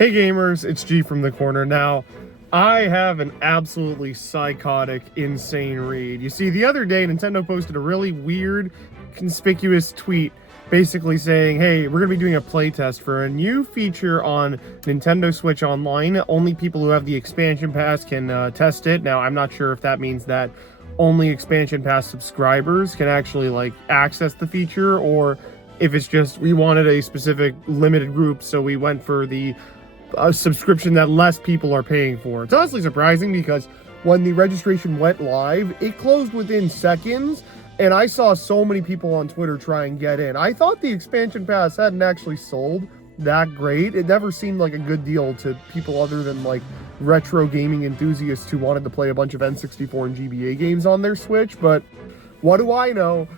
Hey gamers, it's G from the corner. Now, I have an absolutely psychotic, insane read. You see, the other day, Nintendo posted a really weird, conspicuous tweet basically saying, hey, we're going to be doing a playtest for a new feature on Nintendo Switch Online. Only people who have the expansion pass can test it. Now, I'm not sure if that means that only expansion pass subscribers can actually, like, access the feature, or if it's just we wanted a specific limited group, so we went for the subscription that less people are paying for. It's honestly surprising because when the registration went live, it closed within seconds, and I saw so many people on Twitter try and get in. I thought the expansion pass hadn't actually sold that great. It never seemed like a good deal to people other than like retro gaming enthusiasts who wanted to play a bunch of N64 and GBA games on their Switch, but what do I know?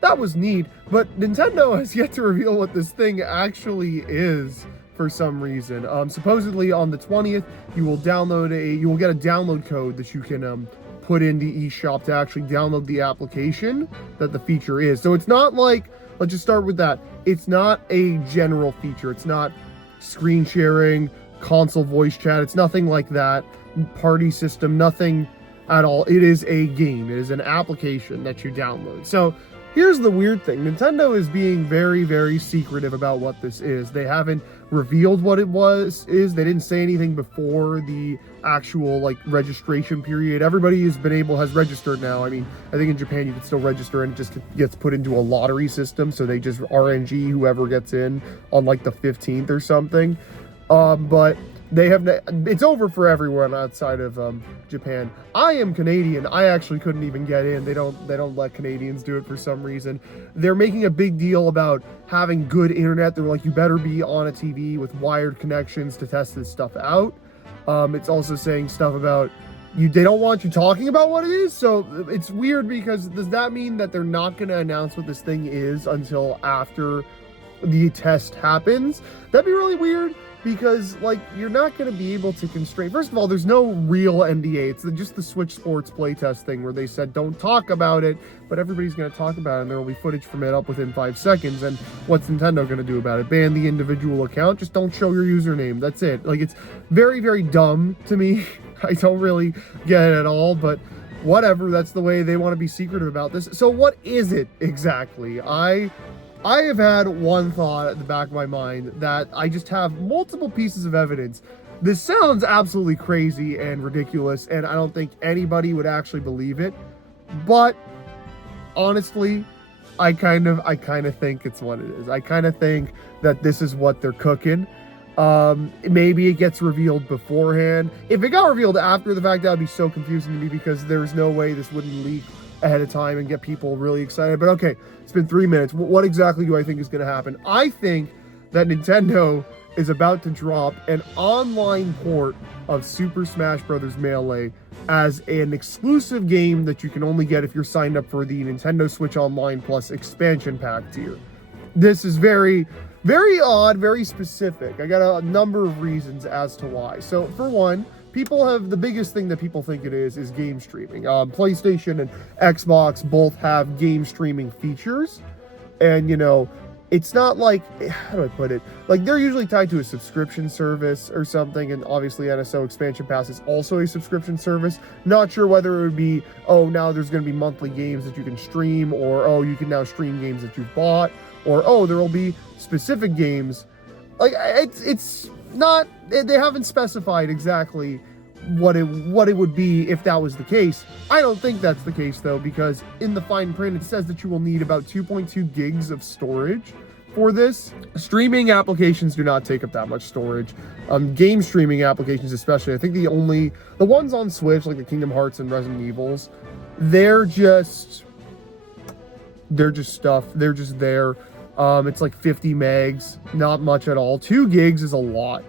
That was neat, but Nintendo has yet to reveal what this thing actually is. For some reason, supposedly on the 20th, you will get a download code that you can put into eShop to actually download the application that the feature is. So it's not like, let's just start with that. It's not a general feature. It's not screen sharing, console voice chat. It's nothing like that. Party system, nothing at all. It is a game. It is an application that you download. So here's the weird thing. Nintendo is being very, very secretive about what this is. They haven't revealed what it is. They didn't say anything before the actual like registration period. Everybody has registered now. I mean, I think in Japan you can still register and it just gets put into a lottery system. So they just RNG whoever gets in on like the 15th or something. But they have, it's over for everyone outside of Japan. I am Canadian. I actually couldn't even get in. They don't let Canadians do it for some reason. They're making a big deal about having good internet. They're like, you better be on a TV with wired connections to test this stuff out. It's also saying stuff about they don't want you talking about what it is. So it's weird because does that mean that they're not going to announce what this thing is until after the test happens? That'd be really weird. Because, like, you're not going to be able to constrain. First of all, there's no real NDA. It's just the Switch Sports playtest thing where they said don't talk about it, but everybody's going to talk about it, and there will be footage from it up within 5 seconds. And what's Nintendo going to do about it? Ban the individual account? Just don't show your username. That's it. Like, it's very, very dumb to me. I don't really get it at all, but whatever. That's the way they want to be secretive about this. So what is it exactly? I have had one thought at the back of my mind that I just have multiple pieces of evidence. This sounds absolutely crazy and ridiculous, and I don't think anybody would actually believe it. But honestly, I kind of think it's what it is. I kind of think that this is what they're cooking. Maybe it gets revealed beforehand. If it got revealed after the fact, that would be so confusing to me because there's no way this wouldn't leak ahead of time and get people really excited. But okay, it's been 3 minutes. What exactly do I think is going to happen? I think that Nintendo is about to drop an online port of Super Smash Bros. Melee as an exclusive game that you can only get if you're signed up for the Nintendo Switch Online Plus expansion pack tier. This is very, very odd, very specific. I got a number of reasons as to why. So for one, the biggest thing that people think it is game streaming. PlayStation and Xbox both have game streaming features. And, you know, it's not like, how do I put it? Like, they're usually tied to a subscription service or something. And obviously NSO Expansion Pass is also a subscription service. Not sure whether it would be, oh, now there's going to be monthly games that you can stream, or, oh, you can now stream games that you've bought, or, oh, there will be specific games. Like, it's not, they haven't specified exactly what it would be if that was the case. I don't think that's the case though, because in the fine print it says that you will need about 2.2 gigs of storage for this. Streaming applications do not take up that much storage. Game streaming applications especially, I think the ones on Switch, like the Kingdom Hearts and Resident Evils, they're just stuff. They're just there. It's like 50 megs, not much at all. 2 gigs is a lot.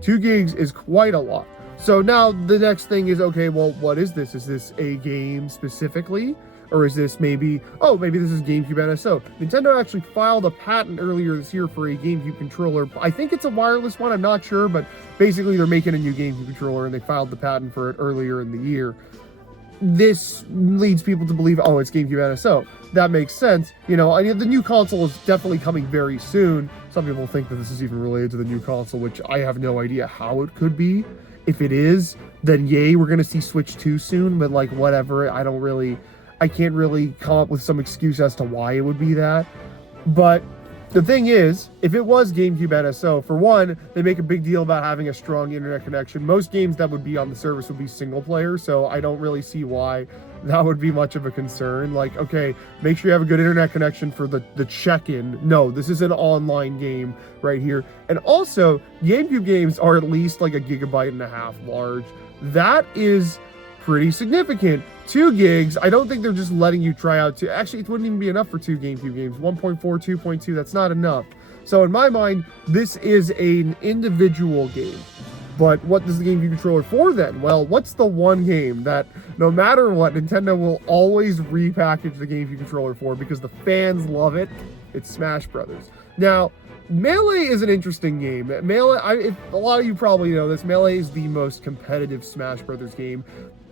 2 gigs is quite a lot. So now the next thing is, okay, well, what is this? Is this a game specifically? Or is this maybe this is GameCube NSO. Nintendo actually filed a patent earlier this year for a GameCube controller. I think it's a wireless one, I'm not sure, but basically they're making a new GameCube controller and they filed the patent for it earlier in the year. this leads people to believe, oh, it's GameCube NSO. That makes sense. You know, I mean, the new console is definitely coming very soon. Some people think that this is even related to the new console, which I have no idea how it could be. If it is, then yay, we're going to see Switch 2 soon, but like, whatever. I can't really come up with some excuse as to why it would be that. But the thing is, if it was GameCube NSO, for one, they make a big deal about having a strong internet connection. Most games that would be on the service would be single player, so I don't really see why that would be much of a concern. Like, okay, make sure you have a good internet connection for the check-in. No, this is an online game right here. And also, GameCube games are at least like 1.5 gigabytes large. That is pretty significant. 2 gigs, I don't think they're just letting you try out two. Actually, it wouldn't even be enough for 2 GameCube games. 1.4, 2.2, that's not enough. So in my mind, this is an individual game. But what does the GameCube controller for then? Well, what's the one game that no matter what, Nintendo will always repackage the GameCube controller for because the fans love it? It's Smash Brothers. Now, Melee is an interesting game. Melee, a lot of you probably know this, Melee is the most competitive Smash Brothers game.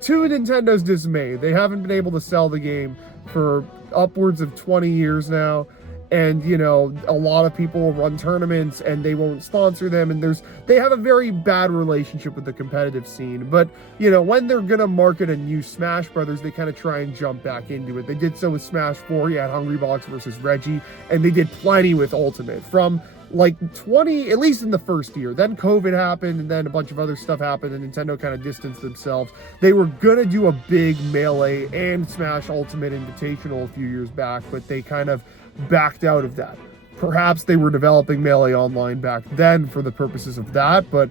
To Nintendo's dismay, they haven't been able to sell the game for upwards of 20 years now. And, you know, a lot of people run tournaments and they won't sponsor them. And they have a very bad relationship with the competitive scene. But, you know, when they're going to market a new Smash Brothers, they kind of try and jump back into it. They did so with Smash 4. You had Hungrybox versus Reggie. And they did plenty with Ultimate. From like 20, at least in the first year. Then COVID happened and then a bunch of other stuff happened and Nintendo kind of distanced themselves. They were going to do a big Melee and Smash Ultimate Invitational a few years back, but they kind of backed out of that. Perhaps they were developing Melee Online back then for the purposes of that, but,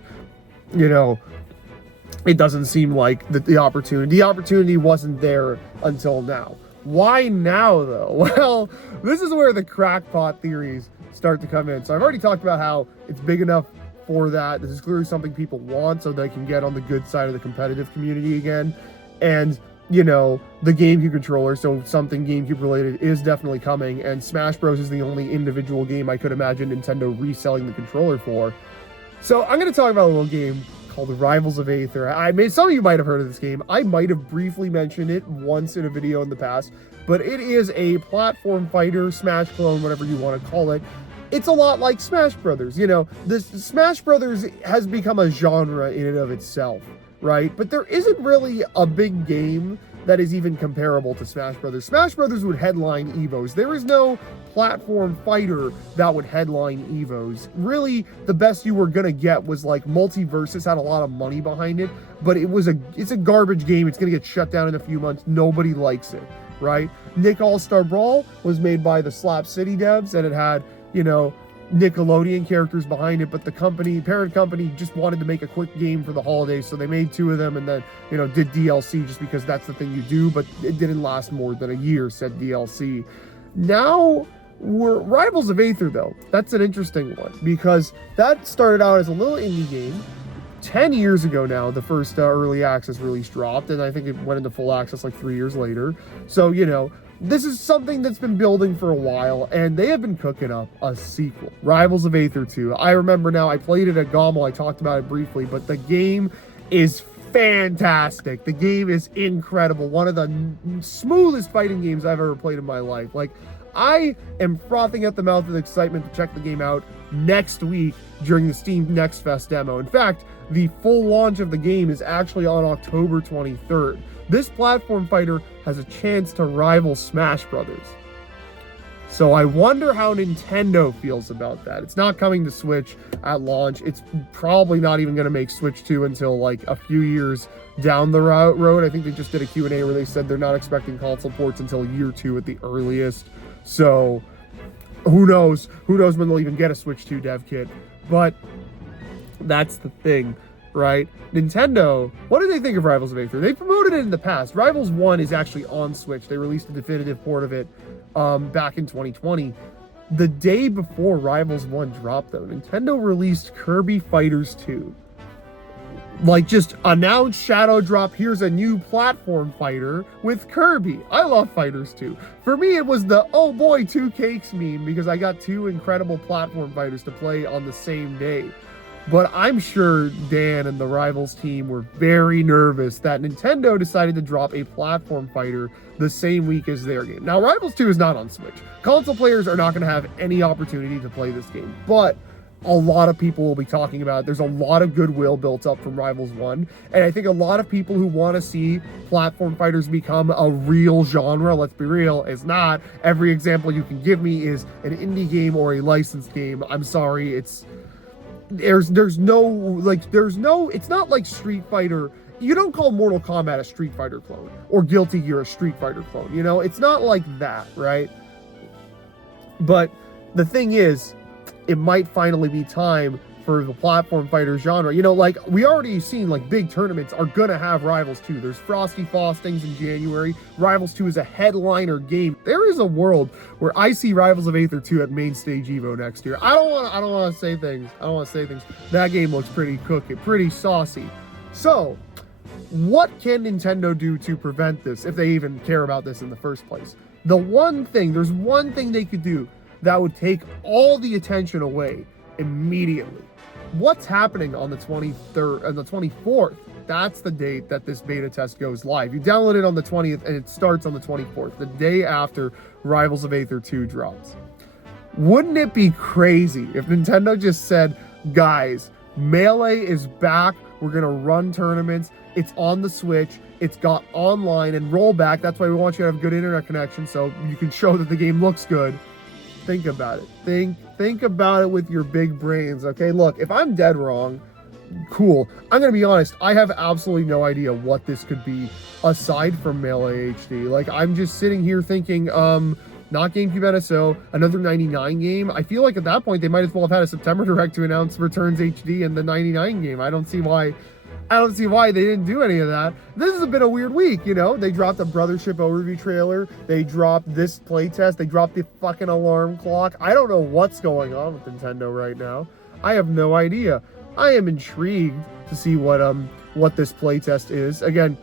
you know, it doesn't seem like the opportunity wasn't there until now. Why now, though? Well, this is where the crackpot theories start to come in. So I've already talked about how it's big enough for that. This is clearly something people want so they can get on the good side of the competitive community again. And, you know, the GameCube controller, so something GameCube related, is definitely coming. And Smash Bros. Is the only individual game I could imagine Nintendo reselling the controller for. So I'm going to talk about a little game called Rivals of Aether. Some of you might have heard of this game. I might have briefly mentioned it once in a video in the past, but it is a platform fighter, Smash clone, whatever you want to call it. It's a lot like Smash Brothers. You know, this Smash Brothers has become a genre in and of itself, right? But there isn't really a big game that is even comparable to Smash Brothers. Smash Brothers would headline EVOs. There is no platform fighter that would headline EVOs. Really, the best you were gonna get was like Multiversus had a lot of money behind it, but it's a garbage game. It's gonna get shut down in a few months. Nobody likes it, right? Nick All-Star Brawl was made by the Slap City devs, and it had, you know, Nickelodeon characters behind it, but the parent company just wanted to make a quick game for the holidays, so they made 2 of them and then, you know, did DLC just because that's the thing you do, but it didn't last more than a year, said DLC. Now, we're Rivals of Aether, though. That's an interesting one, because that started out as a little indie game. 10 years ago now, the first early access release dropped, and I think it went into full access like 3 years later. So, you know, this is something that's been building for a while, and they have been cooking up a sequel, Rivals of Aether 2. I remember now, I played it at GOML, I talked about it briefly, but the game is fantastic. The game is incredible. One of the smoothest fighting games I've ever played in my life. Like, I am frothing at the mouth with excitement to check the game out next week during the Steam Next Fest demo. In fact, the full launch of the game is actually on October 23rd. This platform fighter has a chance to rival Smash Brothers. So I wonder how Nintendo feels about that. It's not coming to Switch at launch. It's probably not even going to make Switch 2 until like a few years down the road. I think they just did a Q&A where they said they're not expecting console ports until year 2 at the earliest. So who knows? Who knows when they'll even get a Switch 2 dev kit. But that's the thing, right? Nintendo, what do they think of Rivals of Aether? They promoted it in the past. Rivals 1 is actually on Switch. They released a definitive port of it back in 2020. The day before Rivals 1 dropped, though, Nintendo released Kirby Fighters 2. Like, just announced Shadow Drop, here's a new platform fighter with Kirby. I love Fighters 2. For me, it was the, oh boy, 2 cakes meme, because I got 2 incredible platform fighters to play on the same day. But I'm sure Dan and the Rivals team were very nervous that Nintendo decided to drop a platform fighter the same week as their game. Now, Rivals 2 is not on Switch. Console players are not going to have any opportunity to play this game, but a lot of people will be talking about it. There's a lot of goodwill built up from Rivals 1, and I think a lot of people who want to see platform fighters become a real genre, let's be real, is not. Every example you can give me is an indie game or a licensed game. I'm sorry, it's it's not like Street Fighter. You don't call Mortal Kombat a Street Fighter clone or Guilty Gear a Street Fighter clone, you know? It's not like that, right? But the thing is, it might finally be time for the platform fighter genre. You know, like, we already seen, like, big tournaments are gonna have Rivals 2. There's Frosty Faustings in January. Rivals 2 is a headliner game. There is a world where I see Rivals of Aether 2 at Main Stage Evo next year. I don't want to say things. That game looks pretty cookie, pretty saucy. So, what can Nintendo do to prevent this, if they even care about this in the first place? There's one thing they could do that would take all the attention away immediately. What's happening on the 23rd and the 24th? That's the date that this beta test goes live. You download it on the 20th and it starts on the 24th, the day after Rivals of Aether 2 drops. Wouldn't it be crazy if Nintendo just said, guys, Melee is back, we're gonna run tournaments, it's on the Switch, it's got online and rollback, that's why we want you to have good internet connection so you can show that the game looks good. Think about it. Think about it with your big brains, okay? Look, if I'm dead wrong, cool. I'm gonna be honest, I have absolutely no idea what this could be aside from Melee HD. Like, I'm just sitting here thinking, not GameCube NSO, another 99 game. I feel like at that point they might as well have had a September Direct to announce Returns HD and the 99 game. I don't see why they didn't do any of that. This has been a weird week, you know? They dropped a Brothership overview trailer. They dropped this playtest. They dropped the fucking alarm clock. I don't know what's going on with Nintendo right now. I have no idea. I am intrigued to see what this playtest is. Again,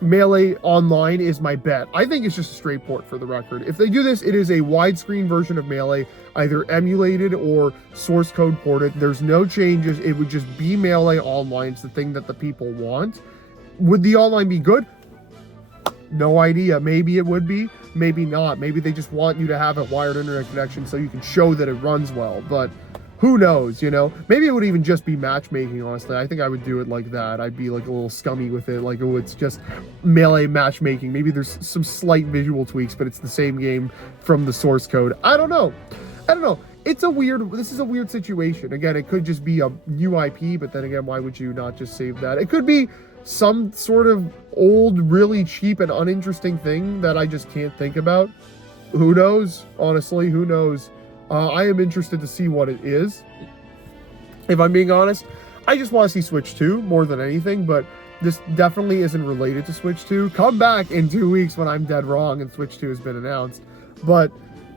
Melee Online is my bet. I think it's just a straight port, for the record. If they do this, it is a widescreen version of Melee, either emulated or source code ported. There's no changes. It would just be Melee Online. It's the thing that the people want. Would the online be good? No idea. Maybe it would be, maybe not. Maybe they just want you to have a wired internet connection so you can show that it runs well, but who knows, you know? Maybe it would even just be matchmaking, honestly. I think I would do it like that. I'd be like a little scummy with it, like, oh, it's just Melee matchmaking. Maybe there's some slight visual tweaks, but it's the same game from the source code. I don't know. This is a weird situation. Again, it could just be a new IP, but then again, why would you not just save that? It could be some sort of old, really cheap and uninteresting thing that I just can't think about. Who knows? Honestly, who knows? I am interested to see what it is. If I'm being honest, I just want to see Switch 2 more than anything, but this definitely isn't related to Switch 2. Come back in 2 weeks when I'm dead wrong and Switch 2 has been announced. But,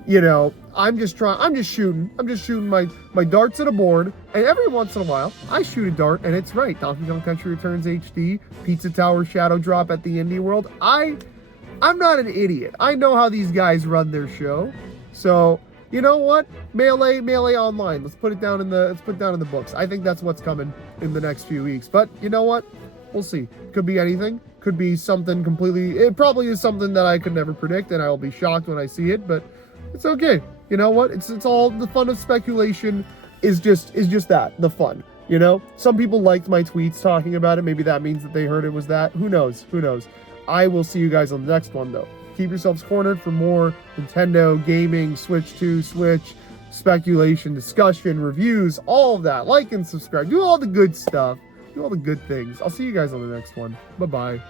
you know, I'm just shooting my darts at a board, and every once in a while, I shoot a dart, and it's right. Donkey Kong Country Returns HD, Pizza Tower Shadow Drop at the Indie World. I'm not an idiot. I know how these guys run their show. So, you know what? Melee Online. Let's put it down in the books. I think that's what's coming in the next few weeks. But you know what? We'll see. Could be anything. Could be something completely. It probably is something that I could never predict, and I will be shocked when I see it. But it's okay. You know what? It's all the fun of speculation. Is just that, the fun. You know? Some people liked my tweets talking about it. Maybe that means that they heard it was that. Who knows? Who knows? I will see you guys on the next one, though. Keep yourselves cornered for more Nintendo, gaming, Switch 2, Switch, speculation, discussion, reviews, all of that. Like and subscribe. Do all the good stuff. Do all the good things. I'll see you guys on the next one. Bye-bye.